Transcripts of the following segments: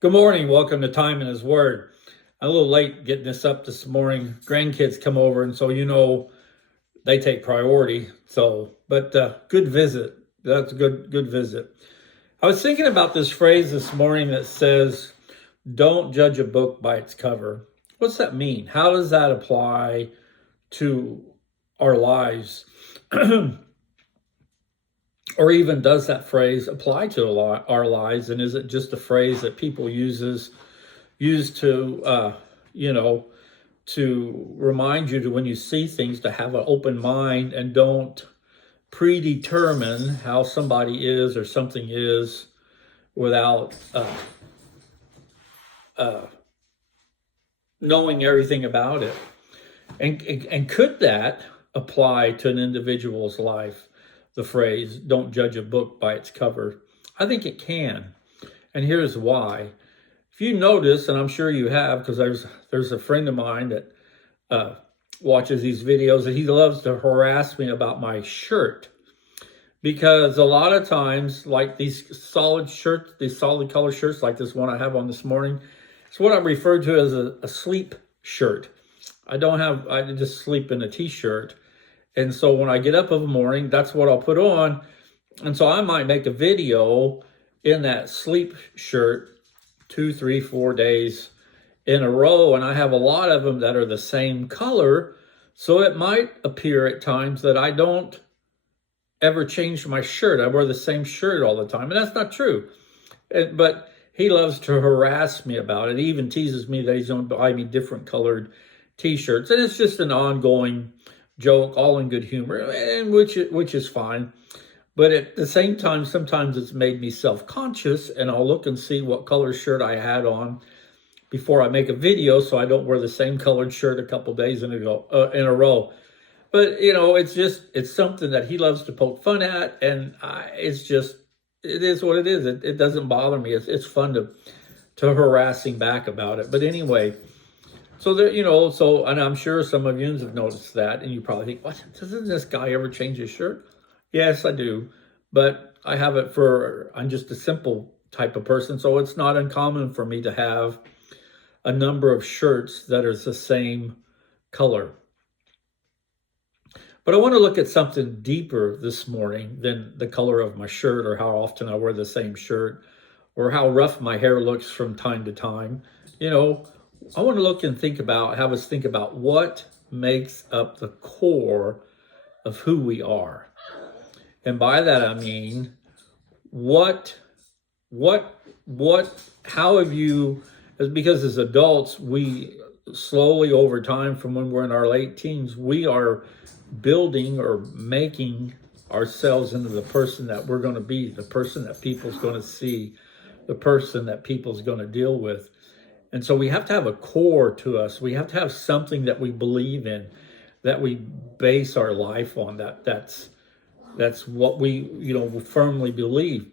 Good morning. Welcome to Time in His Word. I'm a little late getting this up this morning. Grandkids come over, and so they take priority. But good visit. That's a good visit. I was thinking about this phrase this morning that says, "Don't judge a book by its cover." What's that mean? How does that apply to our lives? Or even does that phrase apply to our lives? And is it just a phrase that people use to to remind you to, when you see things, to have an open mind and don't predetermine how somebody is or something is without knowing everything about it? And could that apply to an individual's life? The phrase, "Don't judge a book by its cover." I think it can. And here's why. If you notice, and I'm sure you have, because there's a friend of mine that watches these videos, and he loves to harass me about my shirt. Because a lot of times, like these solid shirts, these solid color shirts, like this one I have on this morning, it's what I refer to as a sleep shirt. I just sleep in a t-shirt. And so when I get up of a morning, that's what I'll put on. And so I might make a video in that sleep shirt 2, 3, 4 days in a row. And I have a lot of them that are the same color. So it might appear at times that I don't ever change my shirt. I wear the same shirt all the time. And that's not true. But he loves to harass me about it. He even teases me that he's going to buy me different colored t-shirts. And it's just an ongoing joke, all in good humor, and which is fine. But at the same time, sometimes it's made me self-conscious, and I'll look and see what color shirt I had on before I make a video, so I don't wear the same colored shirt a couple days in a row. But it's something that he loves to poke fun at, and it is what it is. It doesn't bother me. It's fun to harassing back about it. But anyway. So and I'm sure some of you have noticed that, and you probably think, "What? Doesn't this guy ever change his shirt?" Yes, I do, but I'm just a simple type of person, so it's not uncommon for me to have a number of shirts that are the same color. But I want to look at something deeper this morning than the color of my shirt, or how often I wear the same shirt, or how rough my hair looks from time to time. I want to look and have us think about what makes up the core of who we are. And by that, I mean, how have you, because as adults, we slowly over time, from when we're in our late teens, we are building or making ourselves into the person that we're going to be, the person that people's going to see, the person that people's going to deal with. And so we have to have a core to us. We have to have something that we believe in, that we base our life on. That's what we firmly believe.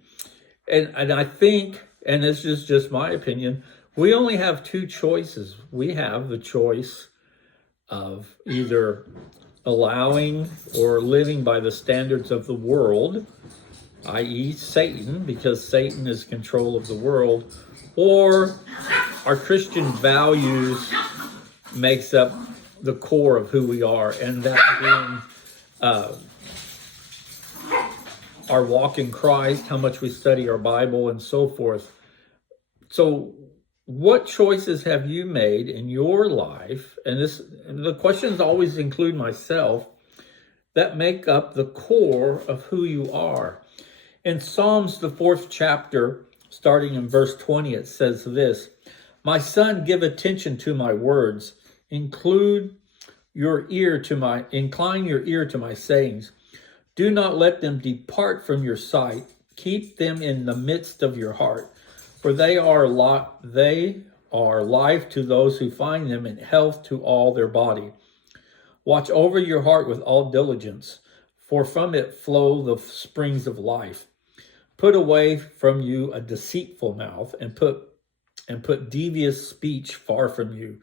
And I think, and this is just my opinion, we only have two choices. We have the choice of either allowing or living by the standards of the world, i.e. Satan, because Satan is in control of the world, or our Christian values makes up the core of who we are, and that being our walk in Christ, how much we study our Bible, and so forth. So what choices have you made in your life, and the questions always include myself, that make up the core of who you are? In Psalms, the 4th chapter, starting in verse 20, it says this: "My son, give attention to my words. Incline your ear to my sayings. Do not let them depart from your sight. Keep them in the midst of your heart, for they are life to those who find them, and health to all their body. Watch over your heart with all diligence, for from it flow the springs of life. Put away from you a deceitful mouth, and put devious speech far from you.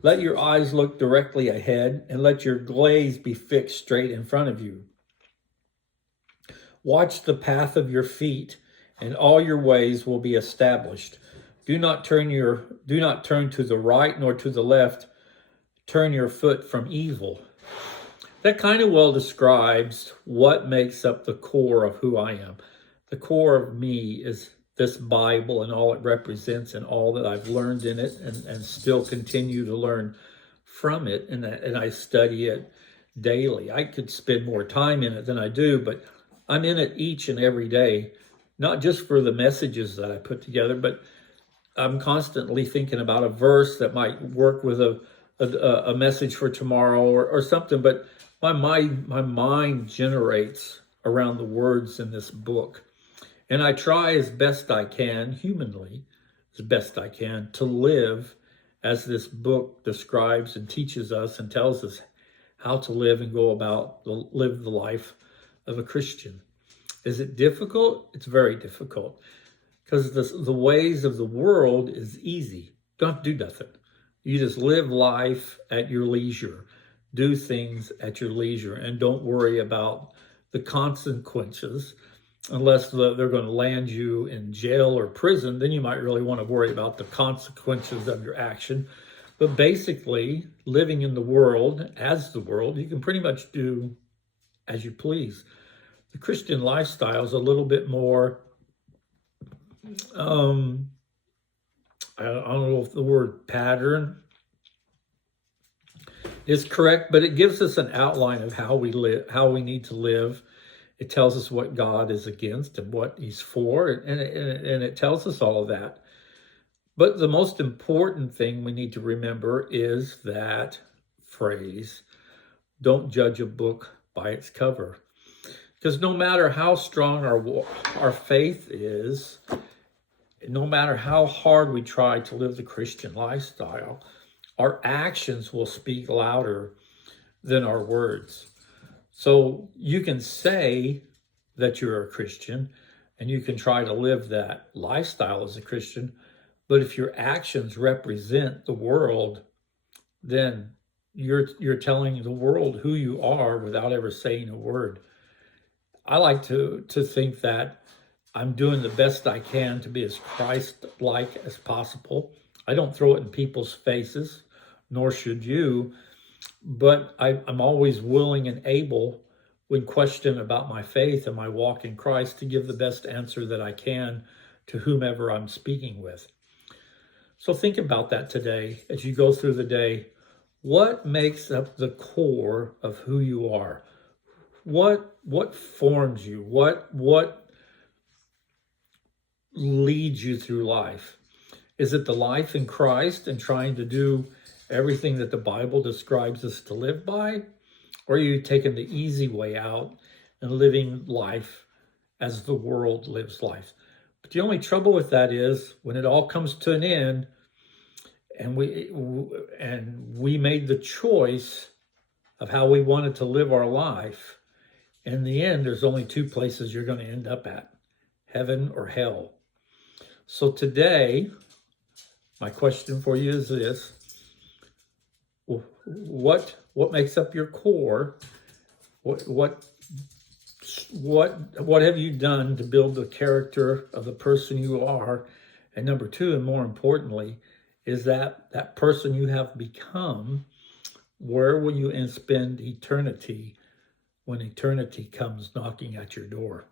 Let your eyes look directly ahead, and let your gaze be fixed straight in front of you. Watch the path of your feet, and all your ways will be established. Do not turn to the right nor to the left. Turn your foot from evil. That kind of well describes what makes up the core of who I am. The core of me is this Bible and all it represents and all that I've learned in it and still continue to learn from it. And I study it daily. I could spend more time in it than I do, but I'm in it each and every day, not just for the messages that I put together, but I'm constantly thinking about a verse that might work with a message for tomorrow or something. But my mind generates around the words in this book. And I try as best I can, humanly, as best I can, to live as this book describes and teaches us and tells us how to live and go about live the life of a Christian. Is it difficult? It's very difficult, because the ways of the world is easy. Don't do nothing. You just live life at your leisure. Do things at your leisure and don't worry about the consequences. Unless they're going to land you in jail or prison, then you might really want to worry about the consequences of your action. But basically, living in the world, as the world, you can pretty much do as you please. The Christian lifestyle is a little bit more, I don't know if the word pattern is correct, but it gives us an outline of how we live, how we need to live. It tells us what God is against and what he's for, and it tells us all of that. But the most important thing we need to remember is that phrase, don't judge a book by its cover. Because no matter how strong our faith is, no matter how hard we try to live the Christian lifestyle, our actions will speak louder than our words. So you can say that you're a Christian and you can try to live that lifestyle as a Christian, but if your actions represent the world, then you're telling the world who you are without ever saying a word. I like to think that I'm doing the best I can to be as Christ-like as possible. I don't throw it in people's faces, nor should you. But I'm always willing and able, when questioned about my faith and my walk in Christ, to give the best answer that I can to whomever I'm speaking with. So think about that today as you go through the day. What makes up the core of who you are? What forms you? What leads you through life? Is it the life in Christ and trying to do everything that the Bible describes us to live by? Or are you taking the easy way out and living life as the world lives life? But the only trouble with that is when it all comes to an end and we made the choice of how we wanted to live our life, in the end, there's only two places you're going to end up at, heaven or hell. So today, my question for you is this. What makes up your core? What have you done to build the character of the person you are? And number two, and more importantly, is that person you have become, where will you spend eternity when eternity comes knocking at your door?